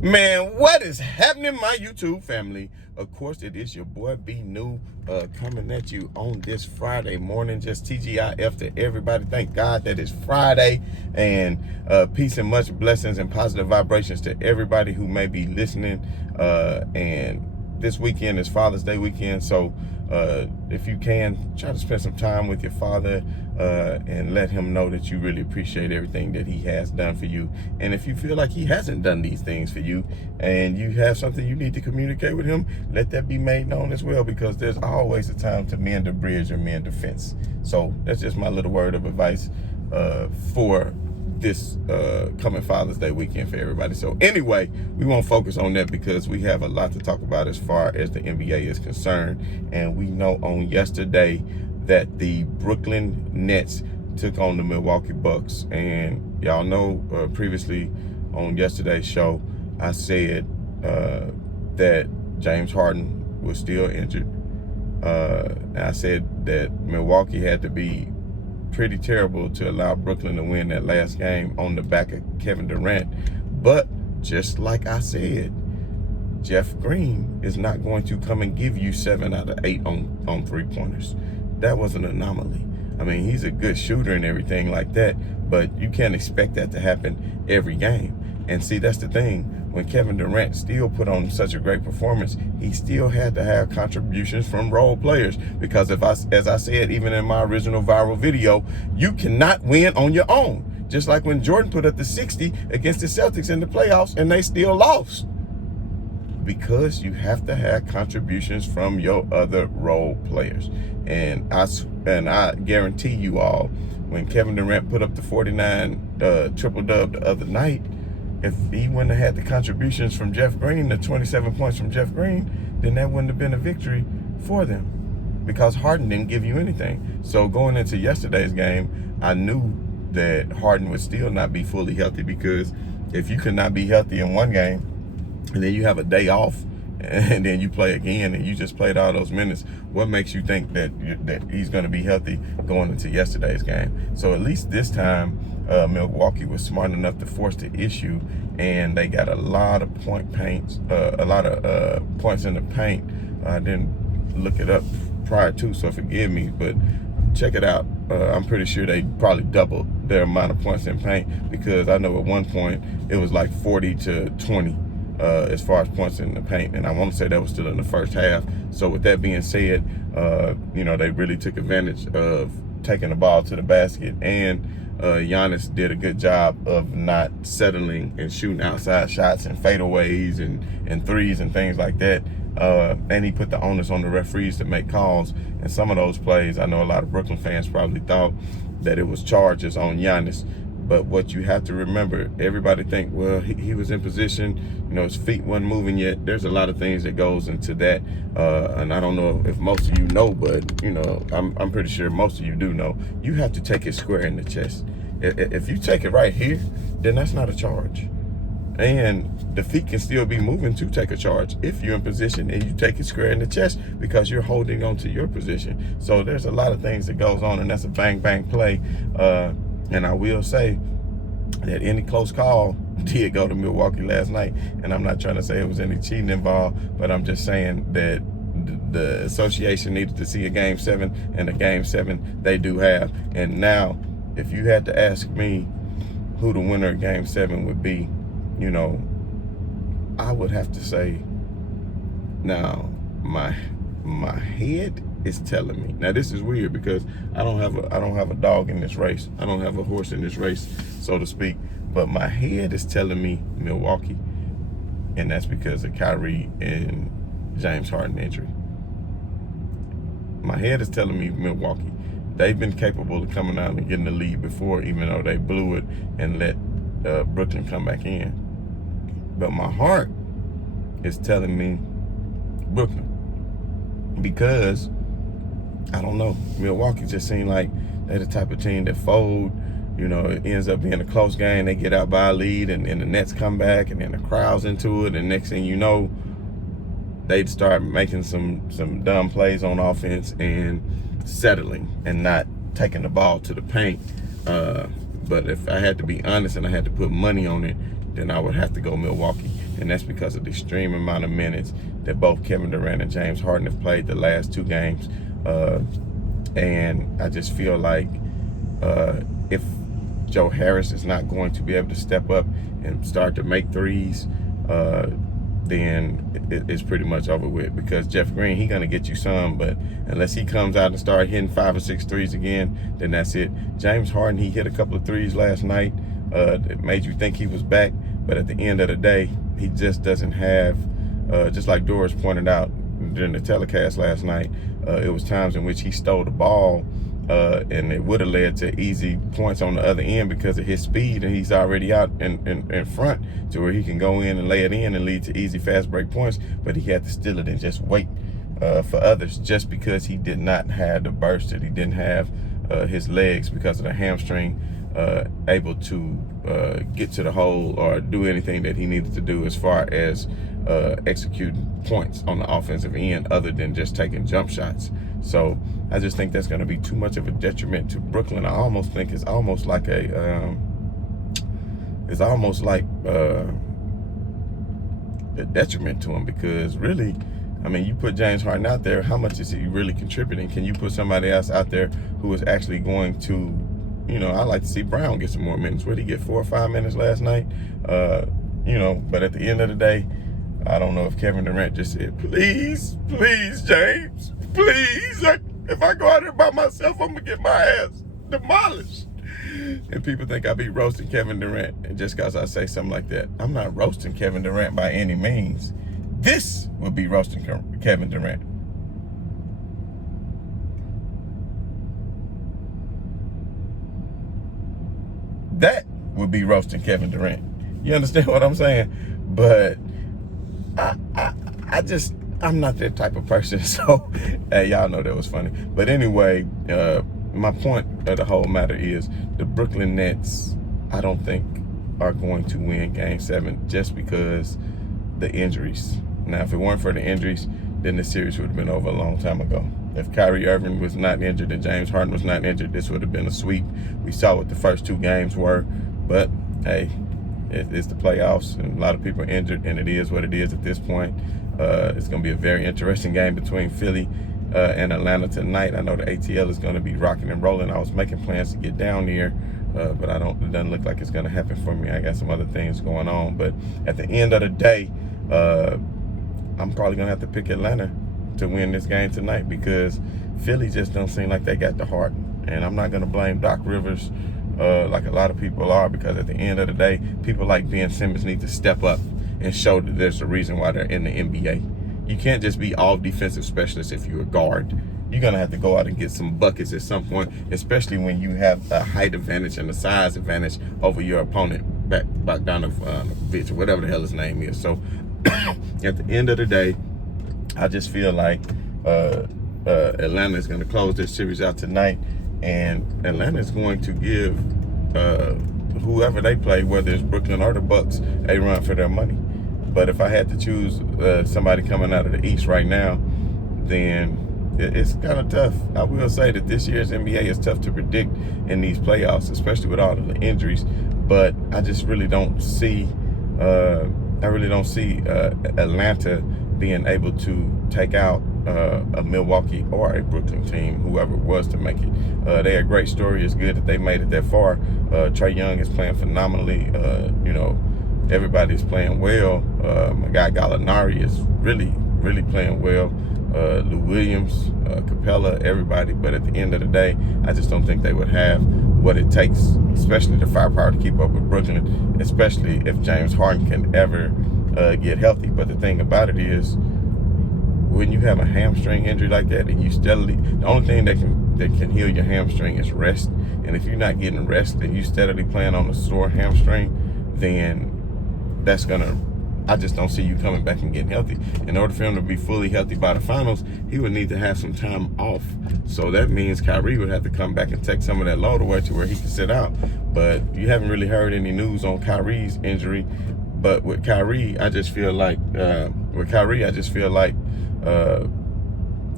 Man, what is happening, my YouTube family? Of course, it is your boy B New coming at you on this Friday morning. Just TGIF to everybody. Thank God that it's Friday, and peace and much blessings and positive vibrations to everybody who may be listening. And this weekend is Father's Day weekend, so if you can, try to spend some time with your father and let him know that you really appreciate everything that he has done for you. And if you feel like he hasn't done these things for you and you have something you need to communicate with him, let that be made known as well, because there's always a time to mend a bridge or mend a fence. So that's just my little word of advice for this coming Father's Day weekend for everybody. So anyway, we won't focus on that because we have a lot to talk about as far as the NBA is concerned. And we know on yesterday that the Brooklyn Nets took on the Milwaukee Bucks. And y'all know previously on yesterday's show, I said that James Harden was still injured. And I said that Milwaukee had to be pretty terrible to allow Brooklyn to win that last game on the back of Kevin Durant. But just like I said, Jeff Green is not going to come and give you 7 out of 8 on three-pointers. That was an anomaly. I mean, he's a good shooter and everything like that, but you can't expect that to happen every game. And see, that's the thing. When Kevin Durant still put on such a great performance, he still had to have contributions from role players. Because as I said, even in my original viral video, you cannot win on your own. Just like when Jordan put up the 60 against the Celtics in the playoffs and they still lost. Because you have to have contributions from your other role players. And I guarantee you all, when Kevin Durant put up the 49 triple-dub the other night, if he wouldn't have had the contributions from Jeff Green, the 27 points from Jeff Green, then that wouldn't have been a victory for them, because Harden didn't give you anything. So going into yesterday's game, I knew that Harden would still not be fully healthy, because if you could not be healthy in one game and then you have a day off and then you play again and you just played all those minutes, what makes you think that he's going to be healthy going into yesterday's game? So at least this time, Milwaukee was smart enough to force the issue, and they got a lot of points in the paint. I didn't look it up prior to, so forgive me, but check it out. I'm pretty sure they probably doubled their amount of points in paint, because I know at one point it was like 40 to 20 as far as points in the paint, and I want to say that was still in the first half. So with that being said, they really took advantage of taking the ball to the basket, and Giannis did a good job of not settling and shooting outside shots and fadeaways and threes and things like that. And he put the onus on the referees to make calls. And some of those plays, I know a lot of Brooklyn fans probably thought that it was charges on Giannis. But what you have to remember, everybody think, well, he was in position, his feet wasn't moving yet. There's a lot of things that goes into that. And I don't know if most of you know, but, I'm pretty sure most of you do know. You have to take it square in the chest. If you take it right here, then that's not a charge. And the feet can still be moving to take a charge if you're in position and you take it square in the chest, because you're holding on to your position. So there's a lot of things that goes on, and that's a bang play. And I will say that any close call did go to Milwaukee last night. And I'm not trying to say it was any cheating involved, but I'm just saying that the association needed to see a Game 7, and a Game 7 they do have. And now, if you had to ask me who the winner of Game 7 would be, I would have to say, now, my head is telling me. Now this is weird, because I don't have a dog in this race. I don't have a horse in this race, so to speak. But my head is telling me Milwaukee, and that's because of Kyrie and James Harden injury. My head is telling me Milwaukee. They've been capable of coming out and getting the lead before, even though they blew it and let Brooklyn come back in. But my heart is telling me Brooklyn, because I don't know, Milwaukee just seemed like they're the type of team that fold. It ends up being a close game. They get out by a lead, and the Nets come back, and then the crowd's into it, and next thing you know, they'd start making some dumb plays on offense and settling and not taking the ball to the paint. But if I had to be honest and I had to put money on it, then I would have to go Milwaukee. And that's because of the extreme amount of minutes that both Kevin Durant and James Harden have played the last 2 games. And I just feel like if Joe Harris is not going to be able to step up and start to make threes, then it's pretty much over with, because Jeff Green, he's going to get you some, but unless he comes out and start hitting 5 or 6 threes again, then that's it. James Harden, he hit a couple of threes last night. It made you think he was back, but at the end of the day, he just doesn't have, just like Doris pointed out during the telecast last night, it was times in which he stole the ball, and it would have led to easy points on the other end because of his speed, and he's already out in front to where he can go in and lay it in and lead to easy fast break points, but he had to steal it and just wait for others, just because he did not have the burst, that he didn't have his legs because of the hamstring able to get to the hole or do anything that he needed to do as far as executing points on the offensive end other than just taking jump shots. So I just think that's going to be too much of a detriment to Brooklyn. I almost think it's almost like a detriment to him, because really, I mean, you put James Harden out there, how much is he really contributing? Can you put somebody else out there who is actually going to, you know, I like to see Brown get some more minutes. Where did he get 4 or 5 minutes last night? You know, but at the end of the day, I don't know if Kevin Durant just said, please, James, please. If I go out here by myself, I'm going to get my ass demolished. And people think I be roasting Kevin Durant. And just because I say something like that, I'm not roasting Kevin Durant by any means. This would be roasting Kevin Durant. That would be roasting Kevin Durant. You understand what I'm saying? But I'm not that type of person. So, hey, y'all know that was funny. But anyway, my point of the whole matter is the Brooklyn Nets, I don't think, are going to win Game 7 just because the injuries. Now, if it weren't for the injuries, then the series would have been over a long time ago. If Kyrie Irving was not injured and James Harden was not injured, this would have been a sweep. We saw what the first 2 games were. But, hey, it's the playoffs, and a lot of people are injured, and it is what it is at this point. It's going to be a very interesting game between Philly and Atlanta tonight. I know the ATL is going to be rocking and rolling. I was making plans to get down there, but it doesn't look like it's going to happen for me. I got some other things going on. But at the end of the day, I'm probably going to have to pick Atlanta to win this game tonight, because Philly just don't seem like they got the heart. And I'm not going to blame Doc Rivers like a lot of people are, because at the end of the day, people like Ben Simmons need to step up and show that there's a reason why they're in the NBA. You can't just be all defensive specialist if you're a guard. You're going to have to go out and get some buckets at some point, especially when you have a height advantage and a size advantage over your opponent, Bogdanovich, or whatever the hell his name is. So at the end of the day, I just feel like Atlanta is going to close this series out tonight, and Atlanta is going to give whoever they play, whether it's Brooklyn or the Bucks, a run for their money. But if I had to choose somebody coming out of the East right now, then it's kind of tough. I will say that this year's NBA is tough to predict in these playoffs, especially with all of the injuries. But I just really don't see Atlanta being able to take out a Milwaukee or a Brooklyn team, whoever it was to make it. They're a great story. It's good that they made it that far. Trae Young is playing phenomenally. You know, everybody's playing well. My guy Gallinari is really, really playing well. Lou Williams, Capella, everybody. But at the end of the day, I just don't think they would have what it takes, especially the firepower to keep up with Brooklyn, especially if James Harden can ever get healthy. But the thing about it is, when you have a hamstring injury like that, and you steadily, the only thing that can heal your hamstring is rest. And if you're not getting rest and you steadily playing on a sore hamstring, then that's gonna, I just don't see you coming back and getting healthy. In order for him to be fully healthy by the finals, he would need to have some time off. So that means Kyrie would have to come back and take some of that load away to where he can sit out. But you haven't really heard any news on Kyrie's injury. But with Kyrie, I just feel like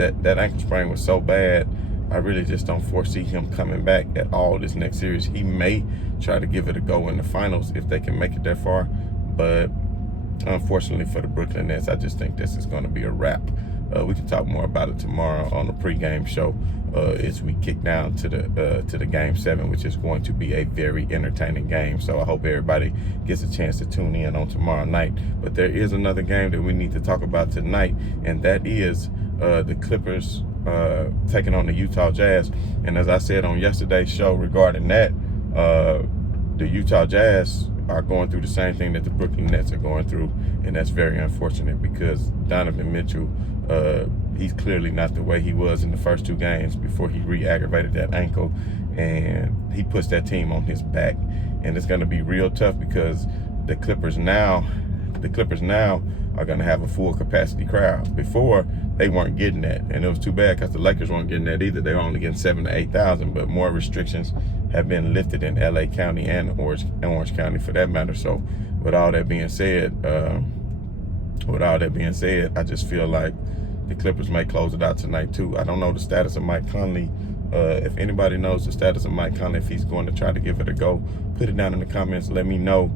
that ankle sprain was so bad, I really just don't foresee him coming back at all this next series. He may try to give it a go in the finals if they can make it that far, But unfortunately for the Brooklyn Nets, I just think this is going to be a wrap. We can talk more about it tomorrow on the pregame show as we kick down to the Game 7, which is going to be a very entertaining game. So I hope everybody gets a chance to tune in on tomorrow night. But there is another game that we need to talk about tonight, and that is the Clippers taking on the Utah Jazz. And as I said on yesterday's show regarding that, the Utah Jazz are going through the same thing that the Brooklyn Nets are going through, and that's very unfortunate because Donovan Mitchell, he's clearly not the way he was in the first 2 games before he re-aggravated that ankle, and he puts that team on his back. And it's going to be real tough because the Clippers now are going to have a full capacity crowd. Before, they weren't getting that, and it was too bad because the Lakers weren't getting that either. They were only getting 7,000 to 8,000, but more restrictions have been lifted in LA County and Orange County for that matter. So with all that being said, I just feel like the Clippers may close it out tonight too. I don't know the status of Mike Conley. If anybody knows the status of Mike Conley, if he's going to try to give it a go, put it down in the comments. Let me know,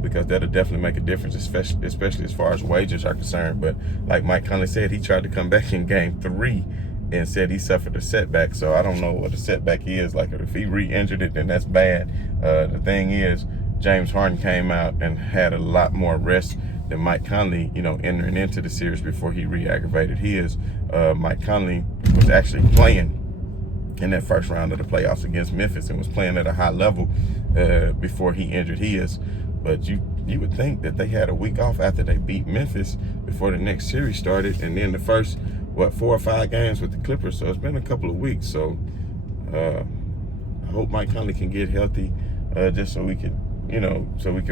because that'll definitely make a difference, especially as far as wages are concerned. But like Mike Conley said, he tried to come back in Game 3 and said he suffered a setback. So I don't know what a setback is. Like, if he re-injured it, then that's bad. The thing is, James Harden came out and had a lot more rest than Mike Conley, entering into the series before he re-aggravated his. Mike Conley was actually playing in that first round of the playoffs against Memphis and was playing at a high level before he injured his. But you would think that they had a week off after they beat Memphis before the next series started, and then the first 4 or 5 games with the Clippers. So it's been a couple of weeks. So I hope Mike Conley can get healthy, just so we could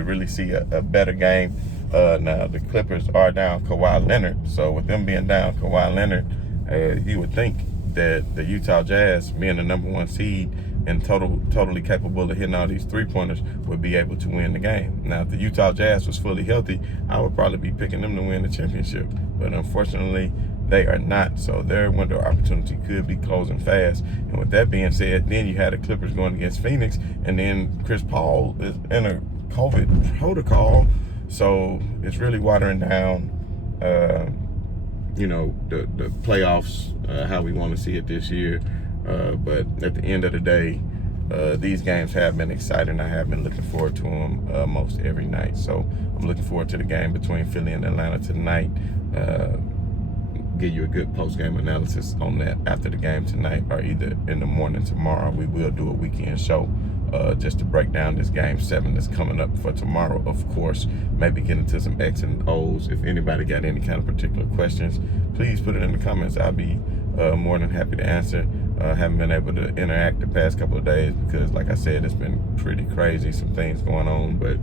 really see a better game. Now the Clippers are down Kawhi Leonard, so with them being down Kawhi Leonard, you would think that the Utah Jazz, being the number 1 seed and totally capable of hitting all these 3-pointers, would be able to win the game. Now, if the Utah Jazz was fully healthy, I would probably be picking them to win the championship. But unfortunately, they are not. So their window of opportunity could be closing fast. And with that being said, then you had the Clippers going against Phoenix, and then Chris Paul is in a COVID protocol. So it's really watering down, the playoffs, how we want to see it this year. But at the end of the day, these games have been exciting. I have been looking forward to them most every night. So I'm looking forward to the game between Philly and Atlanta tonight. Give you a good post-game analysis on that after the game tonight, or either in the morning tomorrow. We will do a weekend show just to break down this Game 7 that's coming up for tomorrow, of course. Maybe get into some X and O's. If anybody got any kind of particular questions, please put it in the comments. I'll be more than happy to answer. Haven't been able to interact the past couple of days because, like I said, it's been pretty crazy, some things going on. But,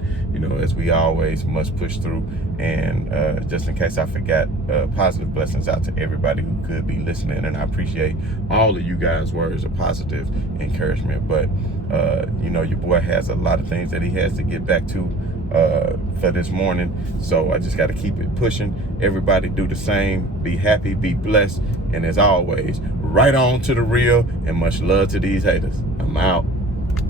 as we always must push through. And just in case I forgot, positive blessings out to everybody who could be listening. And I appreciate all of you guys' words of positive encouragement. But, your boy has a lot of things that he has to get back to for this morning. So I just got to keep it pushing. Everybody do the same. Be happy, be blessed. And as always, right on to the real, and much love to these haters. I'm out.